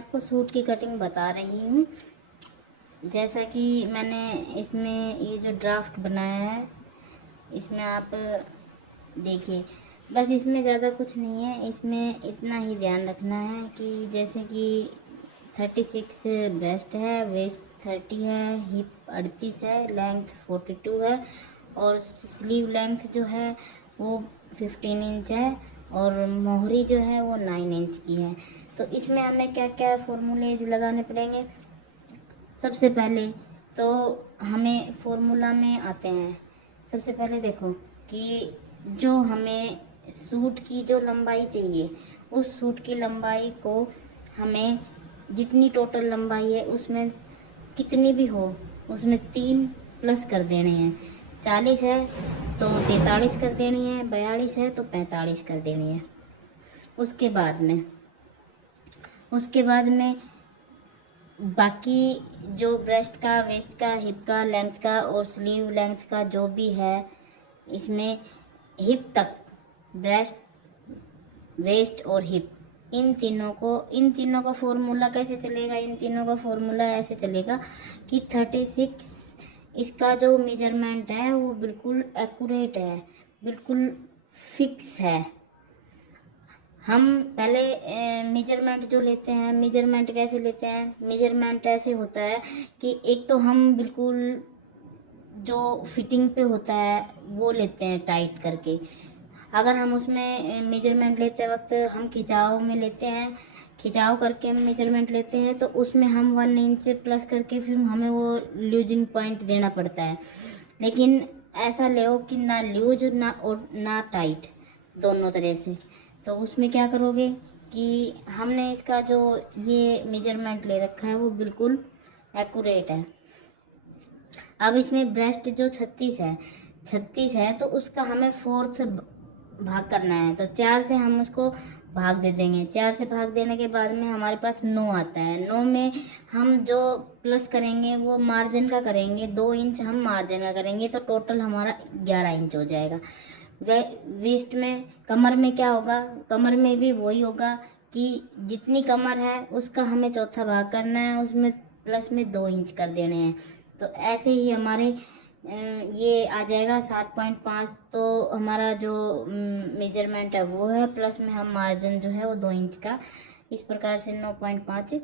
आपको सूट की कटिंग बता रही हूँ। जैसा कि मैंने इसमें ये जो ड्राफ्ट बनाया है, इसमें आप देखिए, बस इसमें ज़्यादा कुछ नहीं है। इसमें इतना ही ध्यान रखना है कि जैसे कि 36 ब्रेस्ट है, वेस्ट 30 है, हिप 38 है, लेंथ 42 है और स्लीव लेंथ जो है वो 15 इंच है और मोहरी जो है वो 9 इंच की है। तो इसमें हमें क्या क्या फॉर्मूलेज लगाने पड़ेंगे। सबसे पहले तो हमें फॉर्मूला में आते हैं। सबसे पहले देखो कि जो हमें सूट की जो लंबाई चाहिए, उस सूट की लंबाई को हमें जितनी टोटल लंबाई है उसमें कितनी भी हो, उसमें 3 प्लस कर देने हैं। 40 है तो 43 कर देनी है, 42 है तो 45 कर देनी है। उसके बाद में बाकी जो ब्रेस्ट का, वेस्ट का, हिप का, लेंथ का और स्लीव लेंथ का जो भी है, इसमें हिप तक ब्रेस्ट, वेस्ट और हिप, इन तीनों का फॉर्मूला कैसे चलेगा। इन तीनों का फॉर्मूला ऐसे चलेगा कि 36 इसका जो मेजरमेंट है वो बिल्कुल एक्यूरेट है, बिल्कुल फिक्स है। हम पहले मेजरमेंट जो लेते हैं, मेजरमेंट कैसे लेते हैं। मेजरमेंट ऐसे होता है कि एक तो हम बिल्कुल जो फिटिंग पे होता है वो लेते हैं टाइट करके। अगर हम उसमें मेजरमेंट लेते वक्त हम खिंचाव में लेते हैं, खिंचाव करके हम मेजरमेंट लेते हैं तो उसमें हम 1 इंच प्लस करके फिर हमें वो लूजिंग पॉइंट देना पड़ता है। लेकिन ऐसा ले कि ना लूज ना टाइट, दोनों तरह से। तो उसमें क्या करोगे कि हमने इसका जो ये मेजरमेंट ले रखा है वो बिल्कुल एक्यूरेट है। अब इसमें ब्रेस्ट जो 36 है तो उसका हमें 4th भाग करना है। तो 4 से हम उसको भाग दे देंगे। 4 से भाग देने के बाद में हमारे पास 9 आता है। 9 में हम जो प्लस करेंगे वो मार्जिन का करेंगे, 2 इंच हम मार्जिन का करेंगे तो टोटल हमारा 11 इंच हो जाएगा। वेस्ट में, कमर में क्या होगा, कमर में भी वही होगा कि जितनी कमर है उसका हमें चौथा भाग करना है, उसमें प्लस में 2 इंच कर देने हैं। तो ऐसे ही हमारे ये आ जाएगा 7.5। तो हमारा जो मेजरमेंट है वो है, प्लस में हम मार्जिन जो है वो 2 इंच का, इस प्रकार से 9.5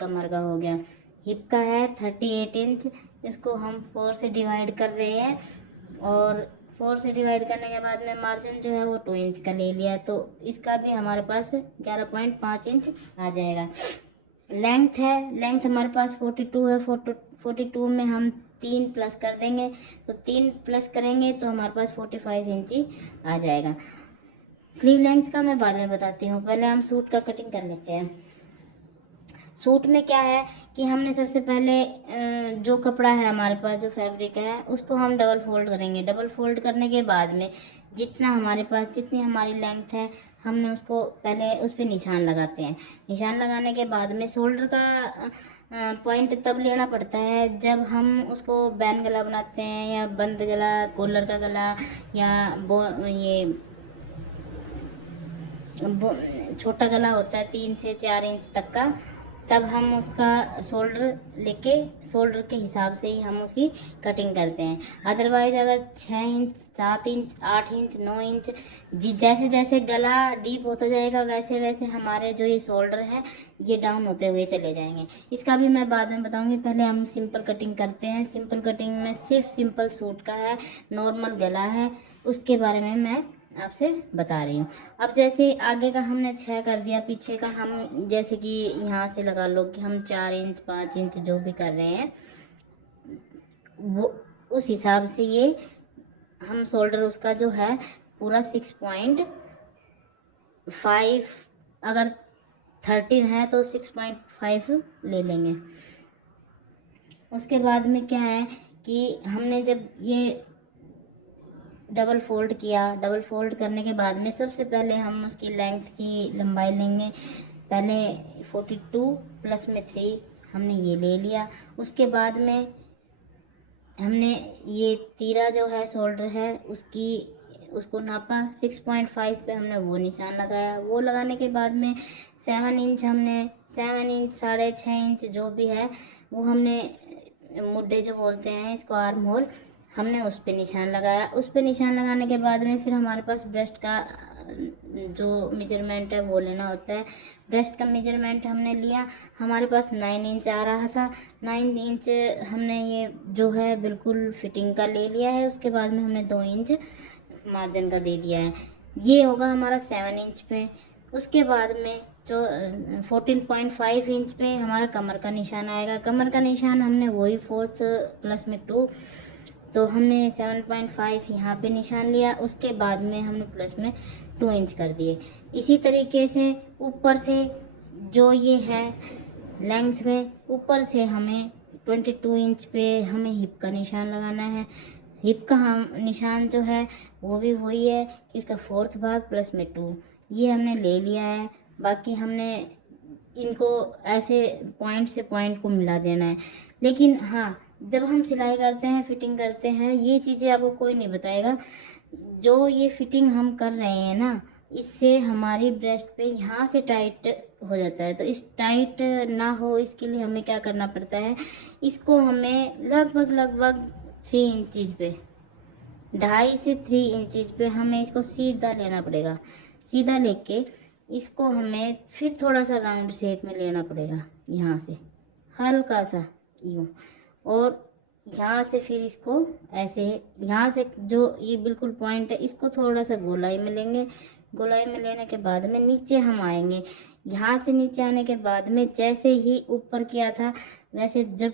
कमर का हो गया। हिप का है 38 इंच, इसको हम 4 से डिवाइड कर रहे हैं और 4 से डिवाइड करने के बाद में मार्जिन जो है वो 2 इंच का ले लिया, तो इसका भी हमारे पास 11.5 इंच आ जाएगा। लेंथ है, लेंथ हमारे पास 42 है। 42 में हम 3 प्लस कर देंगे, तो 3 प्लस करेंगे तो हमारे पास 45 इंच ही आ जाएगा। स्लीव लेंथ का मैं बाद में बताती हूँ, पहले हम सूट का कटिंग कर लेते हैं। सूट में क्या है कि हमने सबसे पहले जो कपड़ा है हमारे पास, जो फैब्रिक है, उसको हम डबल फोल्ड करेंगे। डबल फोल्ड करने के बाद में जितना हमारे पास, जितनी हमारी लेंथ है, हमने उसको पहले उस पर निशान लगाते हैं। निशान लगाने के बाद में शोल्डर का पॉइंट तब लेना पड़ता है जब हम उसको बैन गला बनाते हैं या बंद गला, कॉलर का गला या छोटा गला होता है 3 से 4 इंच तक का, तब हम उसका शोल्डर के हिसाब से ही हम उसकी कटिंग करते हैं। अदरवाइज अगर 6 इंच, 7 इंच, 8 इंच, 9 इंच, जैसे जैसे गला डीप होता जाएगा वैसे वैसे हमारे जो ये शोल्डर है ये डाउन होते हुए चले जाएंगे। इसका भी मैं बाद में बताऊंगी, पहले हम सिंपल कटिंग करते हैं। सिंपल कटिंग में सिर्फ सिंपल सूट का है, नॉर्मल गला है, उसके बारे में मैं आपसे बता रही हूँ। अब जैसे आगे का हमने 6 कर दिया, पीछे का हम जैसे कि यहाँ से लगा लो कि हम 4 इंच, 5 इंच जो भी कर रहे हैं वो उस हिसाब से ये हम शोल्डर उसका जो है पूरा 6.5, अगर 13 है तो 6.5 ले लेंगे। उसके बाद में क्या है कि हमने जब ये डबल फोल्ड किया, डबल फोल्ड करने के बाद में सबसे पहले हम उसकी लेंथ की लंबाई लेंगे। पहले 42 प्लस में 3 हमने ये ले लिया। उसके बाद में हमने ये तीरा जो है शोल्डर है उसको नापा, 6.5 पे हमने वो निशान लगाया। वो लगाने के बाद में 7 इंच हमने 7 इंच 6.5 इंच जो भी है वो हमने मुड्ढे जो बोलते हैं इसको आर्म होल, हमने उस पे निशान लगाया। उस पे निशान लगाने के बाद में फिर हमारे पास ब्रेस्ट का जो मेजरमेंट है वो लेना होता है। ब्रेस्ट का मेजरमेंट हमने लिया, हमारे पास 9 इंच आ रहा था। 9 इंच हमने ये जो है बिल्कुल फिटिंग का ले लिया है। उसके बाद में हमने 2 इंच मार्जिन का दे दिया है। ये होगा हमारा 7 इंच पे। उसके बाद में जो 14.5 इंच पे हमारा कमर का निशान आएगा। कमर का निशान हमने वही 4th प्लस में 2, तो हमने 7.5 यहाँ पे निशान लिया। उसके बाद में हमने प्लस में 2 इंच कर दिए। इसी तरीके से ऊपर से जो ये है लेंथ में, ऊपर से हमें 22 इंच पे हमें हिप का निशान लगाना है। हिप का हम निशान जो है वो भी वही है कि इसका 4th भाग प्लस में 2, ये हमने ले लिया है। बाकी हमने इनको ऐसे पॉइंट से पॉइंट को मिला देना है। लेकिन हाँ, जब हम सिलाई करते हैं, फिटिंग करते हैं, ये चीज़ें आपको कोई नहीं बताएगा। जो ये फिटिंग हम कर रहे हैं ना, इससे हमारी ब्रेस्ट पे यहाँ से टाइट हो जाता है। तो इस टाइट ना हो इसके लिए हमें क्या करना पड़ता है, इसको हमें लगभग 3 इंचज़ पे, 2.5 से 3 इंचज़ पे हमें इसको सीधा लेना पड़ेगा। सीधा लेके इसको हमें फिर थोड़ा सा राउंड शेप में लेना पड़ेगा, यहाँ से हल्का सा यूँ, और यहाँ से फिर इसको ऐसे, यहाँ से जो ये बिल्कुल पॉइंट है इसको थोड़ा सा गोलाई में लेंगे। गोलाई में लेने के बाद में नीचे हम आएंगे। यहाँ से नीचे आने के बाद में जैसे ही ऊपर किया था वैसे जब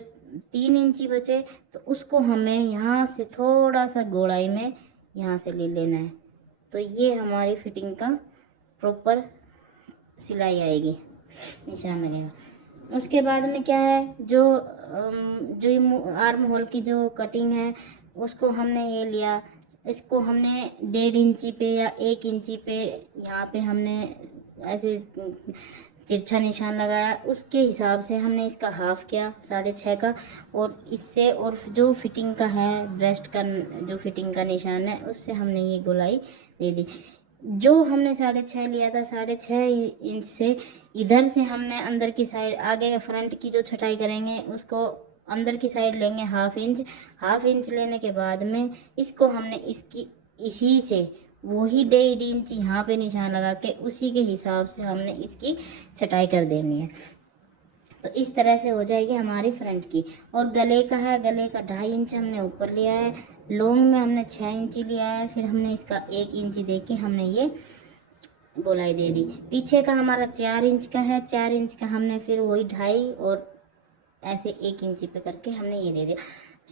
3 इंची बचे तो उसको हमें यहाँ से थोड़ा सा गोलाई में यहाँ से ले लेना है। तो ये हमारी फिटिंग का प्रॉपर सिलाई आएगी, निशान लगेगा। उसके बाद में क्या है, जो आर्म होल की जो कटिंग है उसको हमने ये लिया, इसको हमने 1.5 इंची पे या 1 इंची पे यहाँ पे हमने ऐसे तिरछा निशान लगाया। उसके हिसाब से हमने इसका हाफ किया 6.5 का, और इससे और जो फिटिंग का है ब्रेस्ट का जो फिटिंग का निशान है उससे हमने ये गोलाई दे दी। जो हमने 6.5 लिया था, 6.5 इंच से इधर से हमने अंदर की साइड, आगे फ्रंट की जो छटाई करेंगे उसको अंदर की साइड लेंगे हाफ इंच लेने के बाद में इसको हमने इसकी इसी से वही 1.5 इंच यहाँ पे निशान लगा के उसी के हिसाब से हमने इसकी छटाई कर देनी है। तो इस तरह से हो जाएगी हमारी फ्रंट की। और गले का है, गले का 2.5 इंच हमने ऊपर लिया है। लॉन्ग में हमने 6 इंची लिया है, फिर हमने इसका 1 इंची दे के हमने ये गोलाई दे दी। पीछे का हमारा 4 इंच का है, 4 इंच का हमने फिर वही 2.5 और ऐसे 1 इंची पे करके हमने ये दे दिया।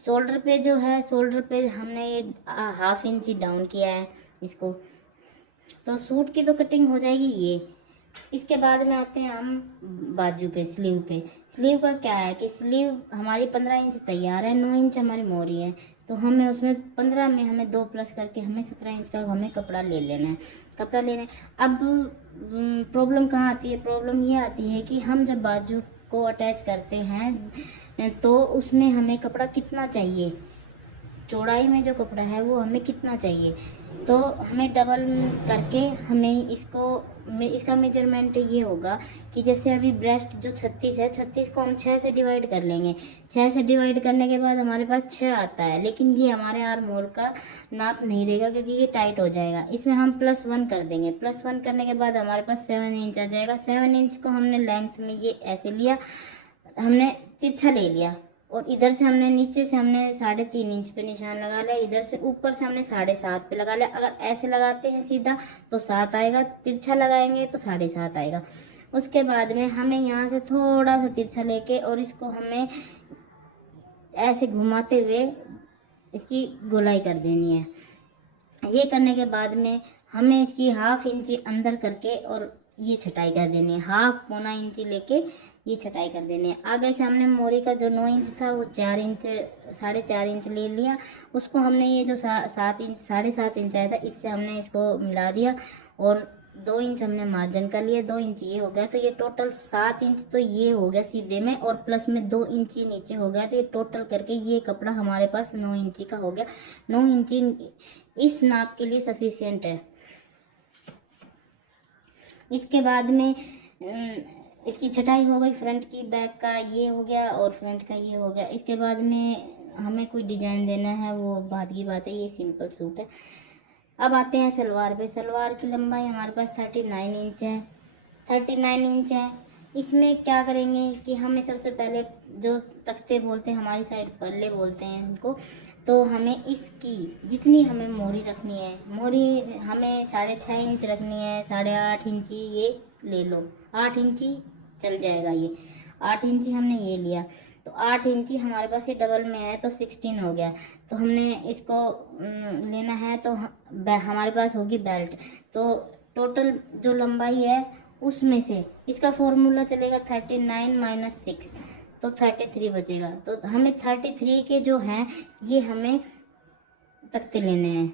शोल्डर पे जो है, शोल्डर पे हमने ये हाफ इंची डाउन किया है इसको। तो सूट की तो कटिंग हो जाएगी ये। इसके बाद में आते हैं हम बाजू पे, स्लीव पे। स्लीव का क्या है कि स्लीव हमारी 15 इंच तैयार है, 9 इंच हमारी मोरी है, तो हमें उसमें 15 में हमें 2 प्लस करके हमें 17 इंच का हमें कपड़ा ले लेना है। कपड़ा लेने अब प्रॉब्लम कहाँ आती है, प्रॉब्लम ये आती है कि हम जब बाजू को अटैच करते हैं तो उसमें हमें कपड़ा कितना चाहिए, चौड़ाई में जो कपड़ा है वो हमें कितना चाहिए। तो हमें डबल करके हमें इसका मेजरमेंट ये होगा कि जैसे अभी ब्रेस्ट जो 36 है, 36 को हम 6 से डिवाइड कर लेंगे। 6 से डिवाइड करने के बाद हमारे पास 6 आता है, लेकिन ये हमारे आर्म होल का नाप नहीं रहेगा क्योंकि ये टाइट हो जाएगा। इसमें हम +1 कर देंगे। +1 करने के बाद हमारे पास 7 इंच आ जाएगा। 7 इंच को हमने लेंथ में ये ऐसे लिया, हमने तिरछा ले लिया, और इधर से हमने नीचे से हमने 3.5 इंच पे निशान लगा लिया। इधर से ऊपर से हमने 7.5 पे लगा लिया। अगर ऐसे लगाते हैं सीधा तो 7 आएगा, तिरछा लगाएंगे तो 7.5 आएगा। उसके बाद में हमें यहाँ से थोड़ा सा तिरछा लेके और इसको हमें ऐसे घुमाते हुए इसकी गोलाई कर देनी है। ये करने के बाद में हमें इसकी हाफ इंची अंदर करके और ये छटाई कर देनी है। हाफ पौना इंची लेके ये छटाई कर देनी है। आगे से हमने मोरी का जो 9 इंच था वो 4 इंच 4.5 इंच ले लिया। उसको हमने ये जो 7 इंच 7.5 इंच आया था इससे हमने इसको मिला दिया और 2 इंच हमने मार्जिन का लिया, 2 इंच ये हो गया, तो ये टोटल 7 इंच तो ये हो गया सीधे में, और प्लस में 2 इंच नीचे हो गया, तो ये टोटल करके ये कपड़ा हमारे पास 9 इंची का हो गया। 9 इंची इस नाप के लिए सफिशियंट है। इसके बाद में इसकी छटाई हो गई, फ्रंट की बैक का ये हो गया और फ्रंट का ये हो गया। इसके बाद में हमें कोई डिजाइन देना है वो बात की बात है, ये सिंपल सूट है। अब आते हैं सलवार पे। सलवार की लंबाई हमारे पास 39 इंच है, 39 इंच है। इसमें क्या करेंगे कि हमें सबसे पहले जो तख्ते बोलते हैं, हमारी साइड पल्ले बोलते हैं इनको, तो हमें इसकी जितनी हमें मोरी रखनी है, मोरी हमें 6.5 इंच रखनी है, 8.5 इंची ये ले लो, 8 इंची चल जाएगा ये, 8 इंची हमने ये लिया, तो 8 इंची हमारे पास ये डबल में है, तो 16 हो गया। तो हमने इसको लेना है, तो हमारे पास होगी बेल्ट, तो टोटल जो लंबाई है उसमें से इसका फॉर्मूला चलेगा 39 माइनस 6, तो 33 बचेगा। तो हमें 33 के जो हैं ये हमें तख्ते लेने हैं,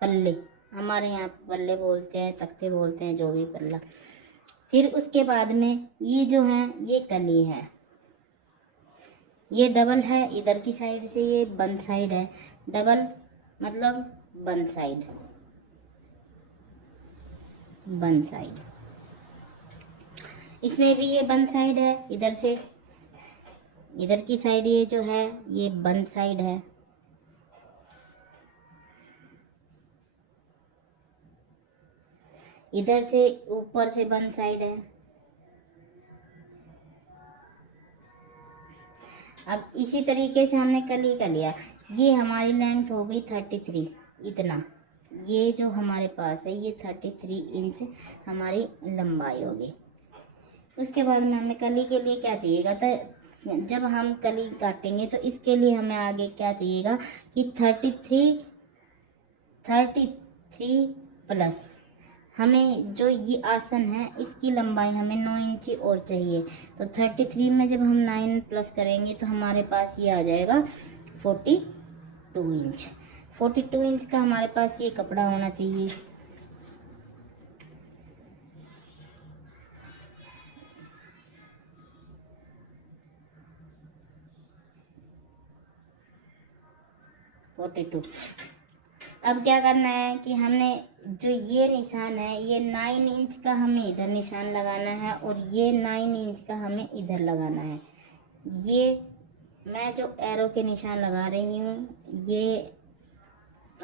पल्ले, हमारे यहाँ पल्ले बोलते हैं, तख्ते बोलते हैं, जो भी पल्ला। फिर उसके बाद में ये जो है ये कली है, ये डबल है, इधर की साइड से ये बंद साइड है, डबल मतलब बंद साइड, बंद साइड। इसमें भी ये बंद साइड है, इधर से इधर की साइड ये जो है ये बंद साइड है, इधर से ऊपर से बंद साइड है। अब इसी तरीके से हमने कली का लिया, ये हमारी लेंथ हो गई 33, इतना, ये जो हमारे पास है ये 33 इंच हमारी लंबाई होगी। उसके बाद में हमें कली के लिए क्या चाहिएगा, तो जब हम कली काटेंगे तो इसके लिए हमें आगे क्या चाहिएगा कि 33 प्लस हमें जो ये आसन है इसकी लंबाई हमें 9 इंची और चाहिए। तो 33 में जब हम 9 प्लस करेंगे तो हमारे पास ये आ जाएगा 42 इंच। 42 इंच का हमारे पास ये कपड़ा होना चाहिए। अब क्या करना है कि हमने जो ये निशान है ये 9 इंच का हमें इधर निशान लगाना है और ये 9 इंच का हमें इधर लगाना है। ये मैं जो एरो के निशान लगा रही हूँ ये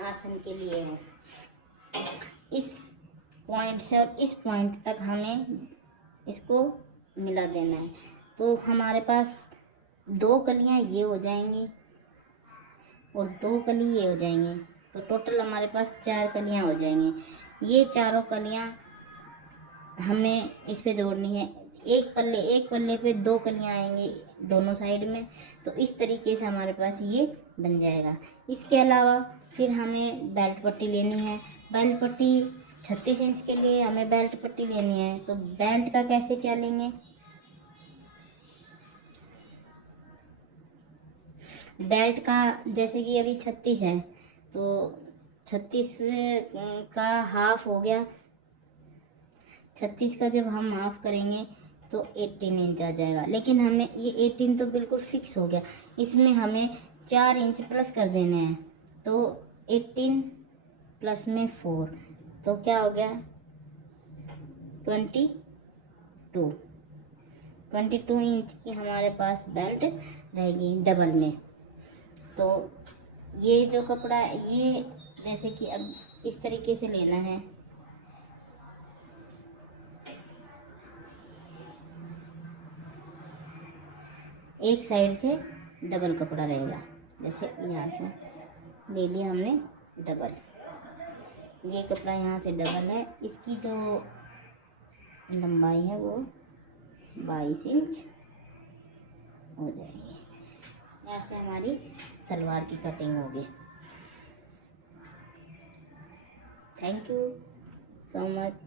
आसन के लिए है। इस पॉइंट से और इस पॉइंट तक हमें इसको मिला देना है। तो हमारे पास 2 कलियाँ ये हो जाएंगी और 2 कली ये हो जाएंगी, तो टोटल हमारे पास 4 कलियाँ हो जाएंगी। ये चारों कलियाँ हमें इस पे जोड़नी है। एक पल्ले पे 2 कलियाँ आएंगी दोनों साइड में, तो इस तरीके से हमारे पास ये बन जाएगा। इसके अलावा फिर हमें बेल्ट पट्टी लेनी है। बेल्ट पट्टी 36 इंच के लिए हमें बेल्ट पट्टी लेनी है। तो बेल्ट का कैसे क्या लेंगे, बेल्ट का जैसे कि अभी 36 है तो 36 का हाफ हो गया। 36 का जब हम हाफ करेंगे तो 18 इंच आ जाएगा। लेकिन हमें ये 18 तो बिल्कुल फिक्स हो गया, इसमें हमें 4 इंच प्लस कर देने हैं। तो 18 प्लस में 4 तो क्या हो गया 22 इंच की हमारे पास बेल्ट रहेगी डबल में। तो ये जो कपड़ा ये जैसे कि अब इस तरीके से लेना है, एक साइड से डबल कपड़ा रहेगा। जैसे यहाँ से ले लिया हमने डबल, ये कपड़ा यहाँ से डबल है, इसकी जो लंबाई है वो 22 इंच हो जाएगी। ऐसे हमारी सलवार की कटिंग होगी। Thank you so much.